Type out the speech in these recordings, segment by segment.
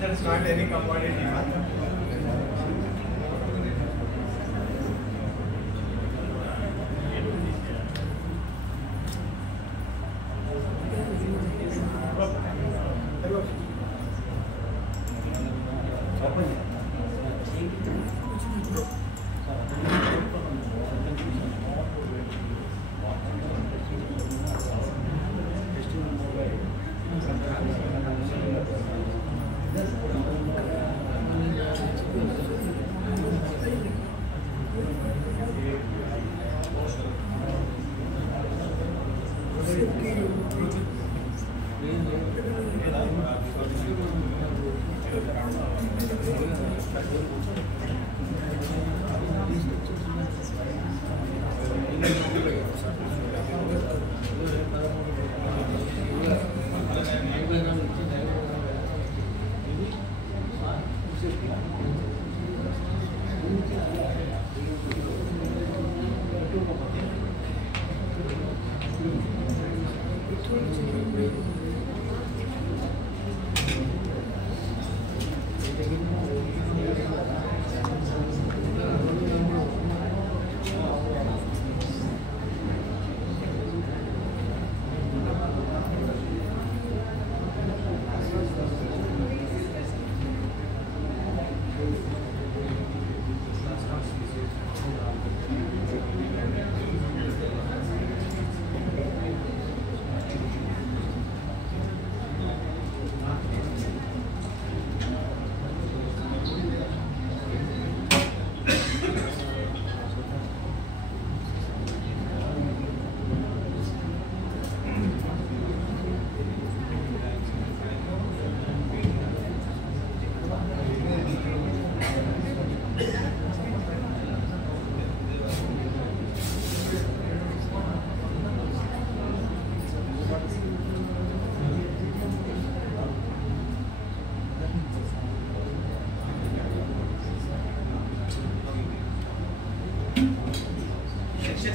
That's not any commodity.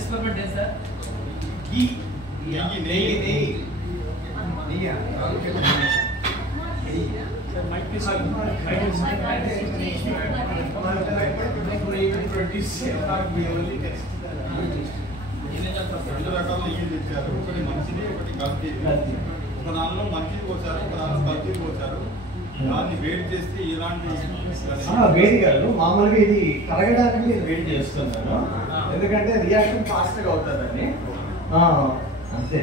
experiment is sir? Ghee. Nehi. Sir, might be some. We only test. రెండు రకాల నెయ్యి తెచ్చారు. ఒకటి మంచిది, ఒకటి కల్తీ. ఒక నాలుగులో మంచిది పోసారు, ఒక నాలుగు కల్తీ పోసారు. దాన్ని వేడి చేస్తే ఇలాంటి వేడి కాదు, మామూలుగా ఇది కరగడానికి నేను వేడి చేస్తున్నాను, ఎందుకంటే రియాక్షన్ ఫాస్ట్గా అవుతుందని. అంతే.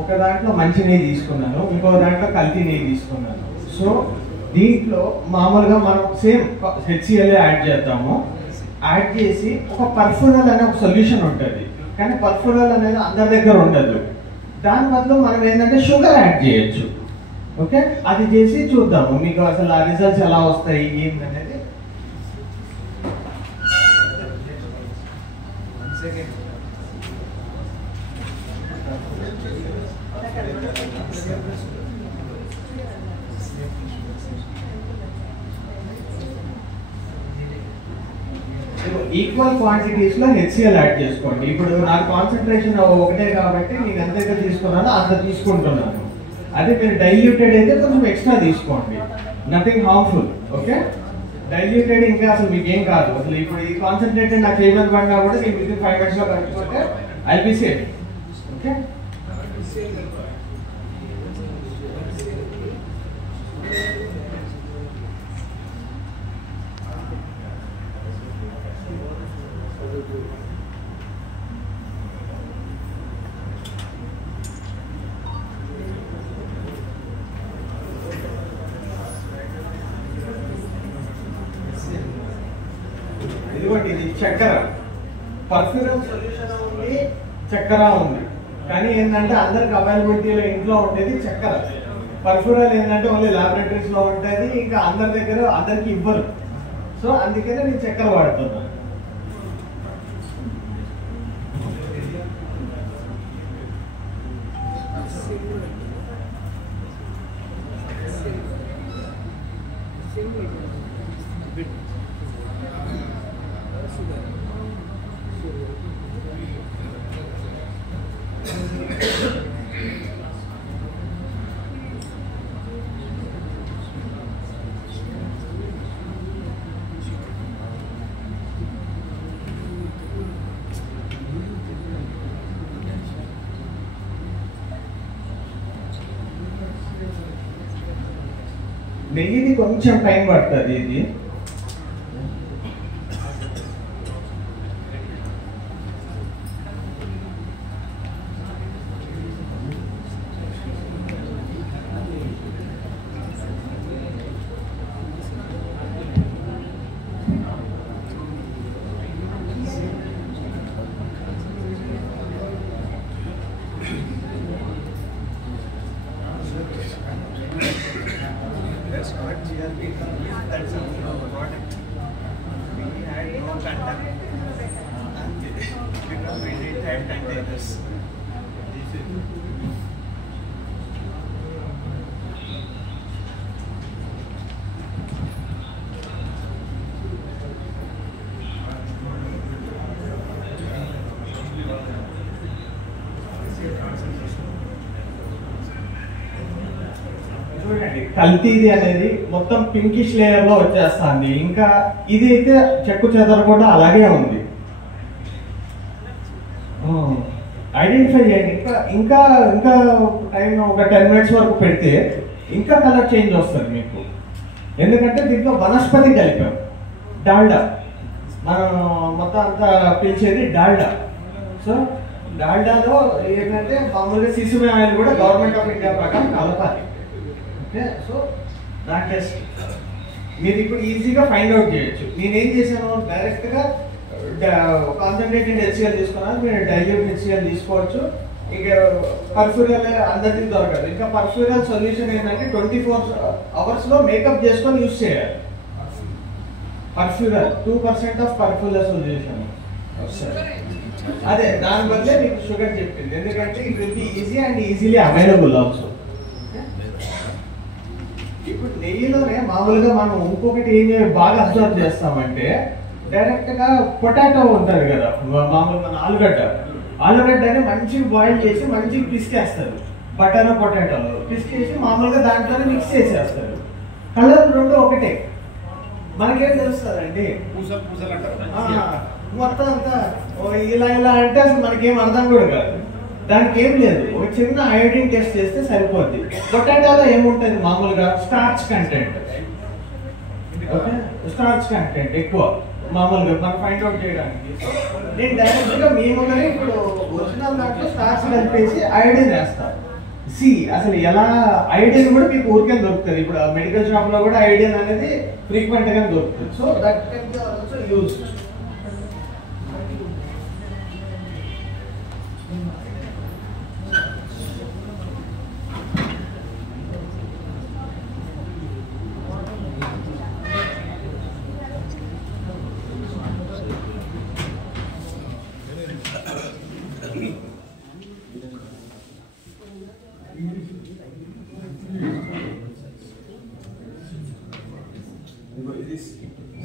ఒక దాంట్లో మంచి నెయ్యి తీసుకున్నాను, ఇంకో దాంట్లో కల్తీ నెయ్యి తీసుకున్నాను. సో దీంట్లో మామూలుగా మనం సేమ్ HCl యాడ్ చేద్దాము. యాడ్ చేసి ఒక పర్ఫ్యూరల్ అనే ఒక సొల్యూషన్ ఉంటుంది, కానీ పర్ఫ్యూరల్ అనేది అందరి దగ్గర ఉండదు. దాని బదులు మనం ఏంటంటే షుగర్ యాడ్ చేయొచ్చు. ఓకే, అది చేసి చూద్దాము మీకు అసలు ఆ రిజల్ట్స్ ఎలా వస్తాయి ఏంటనేది. ఈక్వల్ క్వాంటిటీస్ లో HCl యాడ్ చేసుకోండి. ఇప్పుడు నాకు కాన్సన్ట్రేషన్ ఒకటే కాబట్టి నేను ఎంతైతే తీసుకున్నానో అంత తీసుకుంటున్నాను. అదే మీరు డైల్యూటెడ్ అయితే కొంచెం ఎక్స్ట్రా తీసుకోండి, నథింగ్ హార్మ్ఫుల్. ఓకే, డైల్యూటెడ్ ఇంకా అసలు మీకు ఏం కాదు. అసలు ఇప్పుడు ఈ కాన్సన్ట్రేటెడ్ నాకు చేయమని పడినా కూడా నేను విత్ 5 minutes లో కలుపుకుంటే ఐ బి సేఫ్. ఓకే. ఇదిగోండి, ఇది చక్కెర పర్ఫ్యూరల్ సొల్యూషన్ ఉంది, చక్కెర ఉంది. కానీ ఏంటంటే అందరికి అవైలబిలిటీలో ఇంట్లో ఉండేది చక్కెర. పర్ఫ్యూరల్ ఏంటంటే ఓన్లీ ల్యాబొరేటరీస్ లో ఉంటుంది, ఇంకా అందరి దగ్గర అందరికి ఇవ్వరు. సో అందుకనే నేను చక్కెర వాడుతున్నాను. నెయ్యిది కొంచెం టైం పడుతుంది. ఇది that's a product. We had no contact because we didn't have containers. చూడండి, కల్తీది అనేది మొత్తం పింకిష్ లేయర్ లో వచ్చేస్తుంది. ఇంకా ఇది అయితే చెక్కు చెదరకుండా అలాగే ఉంది. ఐడెంటిఫై చేయండి. ఇంకా ఇంకా ఇంకా టైం ఒక 10 minutes వరకు పెడితే ఇంకా కలర్ చేంజ్ వస్తుంది మీకు. ఎందుకంటే దీంట్లో వనస్పతి కలిపాం, డాల్డా. మనం మొత్తం అంతా పిలిచేది డాల్డా. సో డాల్డాలో ఏంటంటే మామూలుగా సిసుమే ఆయిల్ కూడా గవర్నమెంట్ ఆఫ్ ఇండియా ప్రకారం కలపాలి. ఓకే, సో నా టెస్ట్ మీరు ఇప్పుడు ఈజీగా ఫైండ్ అవుట్ చేయొచ్చు. నేనేం చేశాను, డైరెక్ట్గా కాన్సన్ట్రేటెడ్ హెచ్సిఎల్ తీసుకున్నాను. మీరు డైల్యూట్ హెచ్సిఎల్ తీసుకోవచ్చు. ఇక పర్ఫ్యూరల్ అందరికీ దొరకదు. ఇంకా పర్ఫ్యూరల్ సొల్యూషన్ ఏంటంటే 24 hours మేకప్ చేసుకొని యూజ్ చేయాలి. పర్ఫ్యూరల్ 2% ఆఫ్ పర్ఫ్యూరల్ సొల్యూషన్. అదే దాని బదులే మీకు షుగర్ చెప్పింది, ఎందుకంటే it will be easy and easily available also. ఇప్పుడు నెయ్యిలోనే మామూలుగా మనం ఇంకొకటి ఏం బాగా అబ్జర్వ్ చేస్తామంటే, డైరెక్ట్ గా పొటాటో ఉంటుంది కదా, మామూలుగా మన ఆలుగడ్డని మంచిగా బాయిల్ చేసి మంచిగా పిసికేస్తారు. బటర్ పొటాటోలో పిసికేసి మామూలుగా దాంట్లోనే మిక్స్ చేసేస్తారు. కలర్ రెండు ఒకటే. మనకేం తెలుస్తుందండి, మొత్తం అంతా ఇలా ఇలా అంటే అసలు మనకేం అర్థం కూడా కాదు. దానికి ఏం లేదు, ఒక చిన్న ఐడిన్ టెస్ట్ చేస్తే సరిపోద్ది. పొటాటోలో ఏముంటుంది మామూలుగా starch content. Okay, starch content ఎక్కువ మామూలుగా మనం ఫైండ్ అవుట్ చేయడానికి. నేను డైరెక్ట్ గా మేము ఇప్పుడు ఒరిజినల్ దాంట్లో స్టార్చ్ కలిపేసి ఐడిన్ వేస్తాను. అసలు ఎలా ఐడిన్ కూడా మీకు ఊరికే దొరుకుతుంది. ఇప్పుడు మెడికల్ షాప్ లో కూడా ఐడిన్ అనేది ఫ్రీక్వెంట్ గా దొరుకుతుంది. So that can be also use.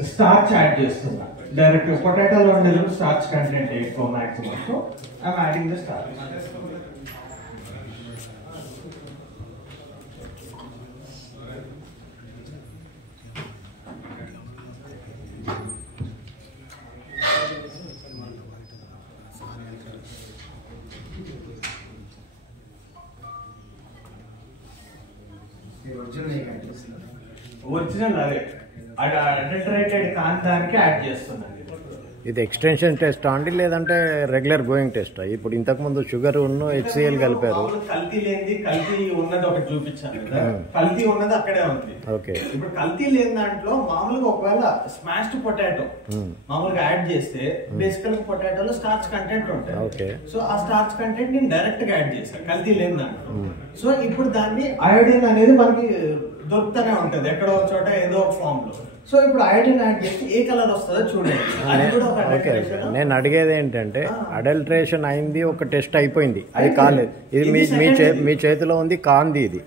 Starch add చేస్తున్నా. డైరెక్ట్ పొటాటోలో ఉండేది స్టార్చ్ కంటెంట్ ఎక్కువ maximum. So I'm adding the starch. Original అదే అడల్టరేటెడ్ కాంతానికి యాడ్ చేస్తున్నాను. ఇది ఎక్స్టెన్షన్ టెస్ట్ అండి లేదంటే రెగ్యులర్ గోయింగ్ టెస్ట్? ఇప్పుడు ఇంతకు ముందు షుగర్ ఉన్న HCl కలిపారు. కల్తీ లేనిది కల్తీ ఉన్నది ఒకటి చూపించాను కదా, కల్తీ ఉన్నది అక్కడే ఉంది. ఓకే. ఇప్పుడు కల్తీ లేని దాంట్లో మామూలుగా ఒకవేళ స్మాష్డ్ పొటాటో మామూలుగా యాడ్ చేస్తే బేసికల్ గా పొటాటోలో స్టార్చ్ కంటెంట్ ఉంటాయి. ఓకే. సో ఆ స్టార్చ్ కంటెంట్ నేను డైరెక్ట్ గా యాడ్ చేశాను కల్తీ లేని దాంట్లో. సో ఇప్పుడు దాన్ని అయోడిన్ అనేది మనకి దొరుకుతూనే ఉంటది ఎక్కడో చోట ఏదో ఒక ఫామ్ లో. సో ఇప్పుడు అయోడిన్ యాడ్ చేస్తే ఏ కలర్ వస్తుందో చూడండి. ఓకే. నేను అడిగేది ఏంటంటే అడల్ట్రేషన్ అయింది, ఒక టెస్ట్ అయిపోయింది, అది కాలేదు. ఇది మీ చేతిలో ఉంది కాంది. ఇది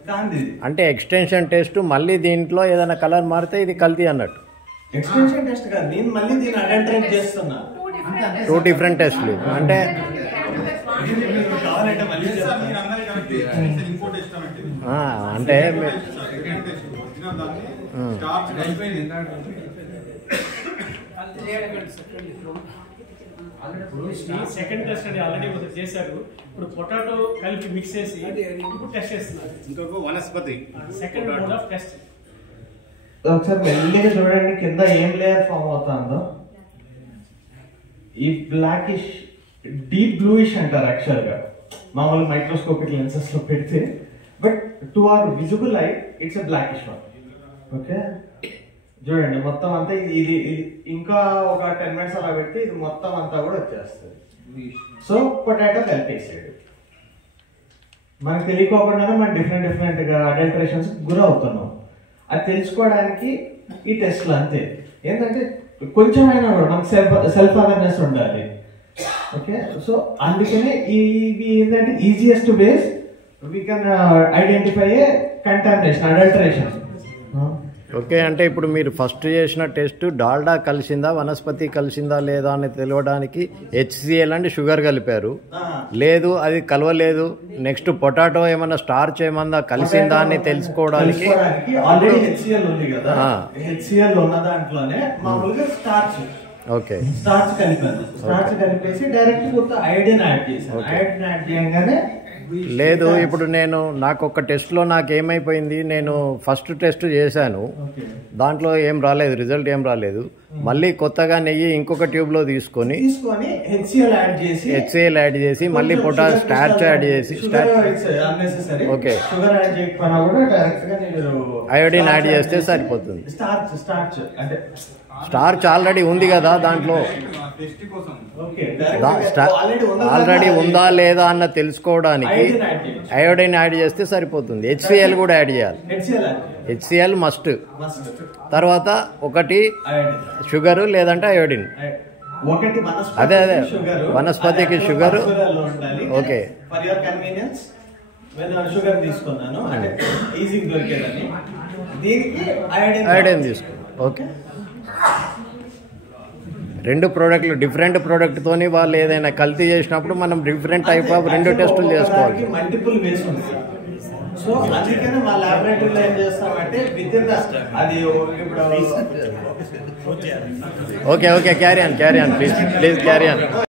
అంటే ఎక్స్టెన్షన్ టెస్ట్ మళ్ళీ దీంట్లో ఏదైనా కలర్ మారితే ఇది కల్తీ అన్నట్టు. ఎక్స్టెన్షన్ టెస్ట్ కాదు, నేను మళ్ళీ దీన్ని అడల్టరేట్ చేస్తున్నా. 2 డిఫరెంట్ టెస్ట్లు అంటే అంటే సెకండ్ టెస్ట్ అని ఆల్రెడీ చేశారు. ఇప్పుడు పొటాటో కలిపి మిక్స్ చేసి ఇప్పుడు టెస్ట్ చేస్తున్నారు. ఇంకొక వనస్పతి సెకండ్ మోడ్ ఆఫ్ టెస్ట్. ఒకసారి మెల్లిగా చూడండి కింద ఏం లేయర్ ఫామ్ అవుతుందో. ఈ బ్లాకిష్ డీప్ బ్లూయిష్ అంటారు యాక్చువల్ గా మామూలు మైక్రోస్కోపిక్ లెన్సెస్ లో పెడితే, but to our visible I it's a blackish one. Okay, చూడండి మొత్తం అంతా ఇది ఇంకా ఒక 10 minutes అలా పెడితే ఇది మొత్తం అంతా కూడా వచ్చేస్తుంది. సో పొటాటో కలిపేసాడు. మనకు తెలియకోకుండానే మనం డిఫరెంట్ గా అడల్టరేషన్స్ గురవుతున్నాం. అది తెలుసుకోవడానికి ఈ టెస్ట్లు అంతే. ఏంటంటే కొంచెమైనా కూడా మనకు సెల్ఫ్ అవేర్నెస్ ఉండాలి. ఓకే, సో అందుకనే ఇవి ఏంటంటే easiest ways we can identify A contamination, adulteration. Okay. అంటే ఇప్పుడు మీరు ఫస్ట్ చేసిన టెస్ట్ డాల్డా కలిసిందా వనస్పతి కలిసిందా లేదా అని తెలియడానికి HCl అంటే షుగర్ కలిపారు. లేదు అది కలవలేదు, నెక్స్ట్ పొటాటో ఏమన్నా స్టార్చ్ ఏమన్నా కలిసిందా అని తెలుసుకోవడానికి ఆల్రెడీ HCl ఉంది కదా, HCl ఉన్న దాంట్లోనే మామూలుగా స్టార్చ్. ఓకే, స్టార్చ్ కలిపాను. స్టార్చ్ కలిపేసి డైరెక్ట్ కొత్త అయోడిన్ యాడ్ చేశాను. అయోడిన్ యాడ్ చేయగానే లేదు. ఇప్పుడు నాకు ఒక టెస్ట్లో నాకేమైపోయింది, నేను ఫస్ట్ టెస్ట్ చేశాను, దాంట్లో ఏం రాలేదు, రిజల్ట్ ఏం రాలేదు. మళ్ళీ కొత్తగా నెయ్యి ఇంకొక ట్యూబ్లో తీసుకొని HCl యాడ్ చేసి మళ్ళీ పొటాష్ స్టార్చ్ యాడ్ చేసి ఓకే అయోడిన్ యాడ్ చేస్తే సరిపోతుంది. స్టార్చ్ ఆల్రెడీ ఉంది కదా దాంట్లో, ఆల్రెడీ ఉందా లేదా అన్న తెలుసుకోవడానికి అయోడిన్ యాడ్ చేస్తే సరిపోతుంది. HCl కూడా యాడ్ చేయాలి. HCl must. తర్వాత ఒకటి షుగర్ లేదంటే అయోడిన్. అదే వనస్పతికి షుగర్. ఓకే, షుగర్ తీసుకున్నాను ఈజీగా దొరికేదని, దీనికి అయోడిన్ తీసుకున్నాను. ఓకే, 2 ప్రోడక్ట్లు డిఫరెంట్ ప్రోడక్ట్ తోని వాళ్ళు ఏదైనా కల్తీ చేసినప్పుడు మనం డిఫరెంట్ టైప్ ఆఫ్ 2 టెస్టులు చేసుకోవాలి. మల్టిపుల్ వేస్ ఉంది. సో అందుకనే మా లాబొరేటరీలో ఏం చేస్తామంటే విత్ ఇన్ అది ఇప్పుడు okay carry on please carry on.